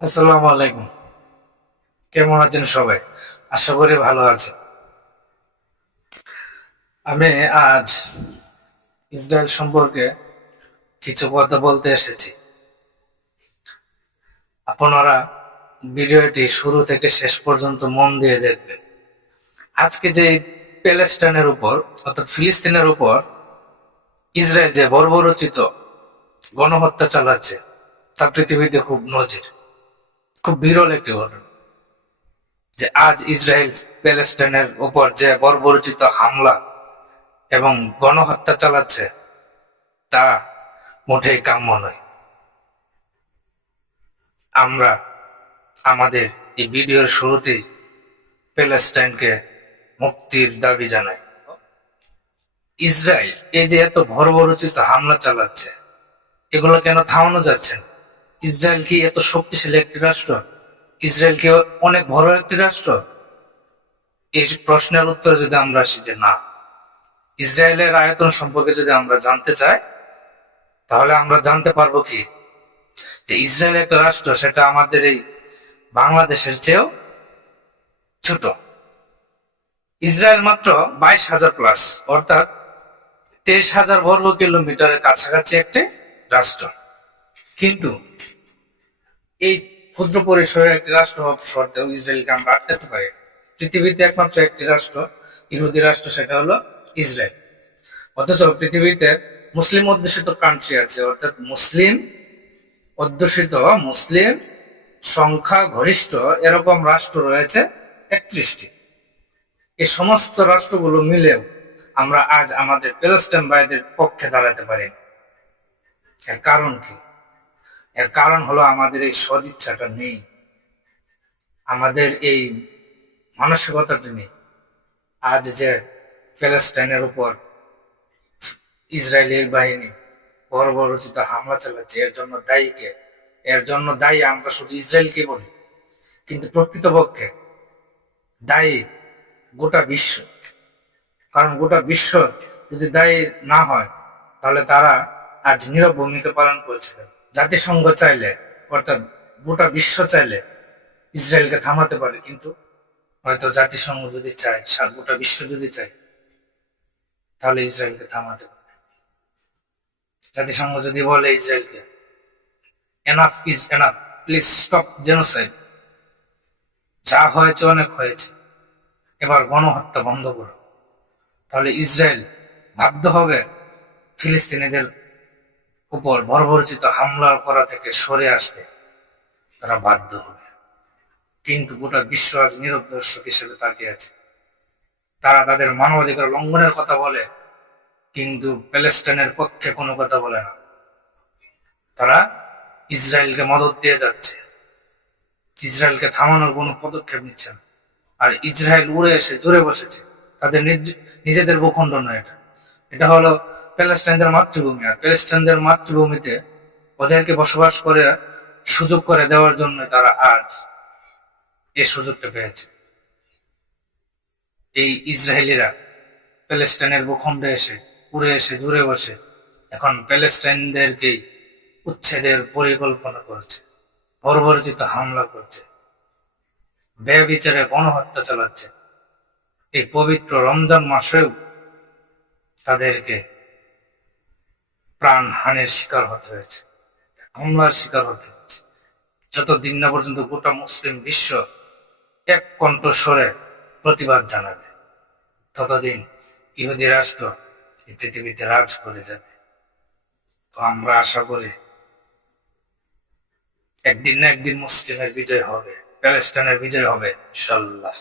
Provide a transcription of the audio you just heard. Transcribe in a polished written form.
আসসালামু আলাইকুম। কেমন আছেন সবাই? আশা করি ভালো আছেন। আমি আজ ইসরায়েল সম্পর্কে কিছু কথা বলতে এসেছি। আপনারা ভিডিওটি শুরু থেকে শেষ পর্যন্ত মন দিয়ে দেখবেন। আজকে যে প্যালেস্টাইনের উপর অর্থাৎ ফিলিস্তিনের উপর ইসরায়েল যে বর্বরোচিত গণহত্যা চালাচ্ছে তা পৃথিবীতে খুব নজির, খুব বিরল একটি ঘটনা। যে আজ ইসরায়েল প্যালেস্টাইনের উপর যে বর্বরোচিত হামলা এবং গণহত্যা চালাচ্ছে তা মোটেই কাম্য নয়। আমরা আমাদের এই ভিডিওর শুরুতেই প্যালেস্টাইনকে মুক্তির দাবি জানাই। ইসরায়েল এই যে এত বর্বরোচিত হামলা চালাচ্ছে, এগুলো কেন থামানো যাচ্ছে না? ইসরায়েল কি এত শক্তিশালী একটি রাষ্ট্র? ইসরায়েল কি অনেক বড় একটি রাষ্ট্র? এই প্রশ্নের উত্তরে যদি আমরা আসি যে না, ইসরায়েলের আয়তন সম্পর্কে যদি আমরা জানতে চাই, তাহলে আমরা জানতে পারবো কি যে ইসরায়েল একটা রাষ্ট্র, সেটা আমাদের এই বাংলাদেশের চেয়েও ছোট। ইসরায়েল মাত্র 22,000 প্লাস, অর্থাৎ 23,000 বর্গ কিলোমিটারের কাছাকাছি একটি রাষ্ট্র। কিন্তু এই ক্ষুদ্র পরিসরের একটি রাষ্ট্র হওয়া সত্ত্বেও ইসরায়েলকে আমরা আটকাতে পারি। পৃথিবীতে একমাত্র একটি রাষ্ট্র, ইহুদি রাষ্ট্র, সেটা হলো ইসরায়েল। অথচ পৃথিবীতে মুসলিম অধ্যুষিত কান্ট্রি আছে, অর্থাৎ মুসলিম অধ্যুষিত, মুসলিম সংখ্যা গরিষ্ঠ এরকম রাষ্ট্র রয়েছে 31টি। এই সমস্ত রাষ্ট্রগুলো মিলেও আমরা আজ আমাদের প্যালেস্টাইন ভাইদের পক্ষে দাঁড়াতে পারি না। এর কারণ কি? এর কারণ হলো আমাদের এই সদিচ্ছাটা নেই, আমাদের এই মানসিকতাটা নেই। আজ যে প্যালেস্টাইনের উপর ইসরায়েলের বাহিনী বর্বরোচিত হামলা চালাচ্ছে, এর জন্য দায়ী কে? এর জন্য দায়ী আমরা শুধু ইসরায়েলকে বলি, কিন্তু প্রকৃতপক্ষে দায়ী গোটা বিশ্ব। কারণ গোটা বিশ্ব যদি দায়ী না হয়, তাহলে তারা আজ নীরব ভূমিকা পালন করেছিল। জাতিসংঘ চাইলে, অর্থাৎ গোটা বিশ্ব চাইলে ইসরায়েলকে থামাতে পারে, কিন্তু হয়তো জাতিসংঘ যদি চায়, গোটা বিশ্ব যদি চায়, তাহলে ইসরায়েলকে থামাতে পারে। জাতিসংঘ যদি বলে ইসরায়েলকে enough is enough, please stop genocide, যা হয়েছে অনেক হয়েছে, এবার গণহত্যা বন্ধ করো, তাহলে ইসরায়েল বাধ্য হবে ফিলিস্তিনিদের উপর বর্বরচিত হামলা করা থেকে সরে আসতে, তারা বাধ্য হবে। কিন্তু গোটা বিশ্ব আজ নীরব দর্শক হিসেবে তাকিয়ে আছে। তারা তাদের মানবাধিকার লঙ্ঘনের কথা বলে, কিন্তু প্যালেস্টাইনের পক্ষে কোনো কথা বলে না। তারা ইসরায়েলকে মদদ দিয়ে যাচ্ছে, ইসরায়েলকে থামানোর কোনো পদক্ষেপ নিচ্ছে না। আর ইসরায়েল উড়ে এসে জুড়ে বসেছে, তাদের নিজেদের ভূখণ্ড নয় এটা, এটা হলো প্যালেস্টাইনদের মাতৃভূমি। আর প্যালেস্টাইনদের মাতৃভূমিতে ওদেরকে বসবাস করে সুযোগ করে দেওয়ার জন্য তারা আজ এই সুযোগটা পেয়েছে। এই ইসরায়েলিরা প্যালেস্টাইনের ভূখণ্ডে এসে উড়ে এসে জুড়ে বসে এখন প্যালেস্টাইনদেরকেই উচ্ছেদের পরিকল্পনা করছে, বর্বরচিত হামলা করছে, ব্যভিচারে গণহত্যা চালাচ্ছে। এই পবিত্র রমজান মাসেও তাদেরকে প্রাণহানির শিকার হতে হয়েছে, হামলার শিকার হতে হয়েছে। যতদিন না পর্যন্ত গোটা মুসলিম বিশ্ব এক কণ্ঠস্বরে প্রতিবাদ জানাবে, ততদিন ইহুদি রাষ্ট্র এই পৃথিবীতে রাজ করে যাবে। তো আমরা আশা করি একদিন না একদিন মুসলিমের বিজয় হবে, প্যালেস্টাইনের বিজয় হবে ইনশাল্লাহ।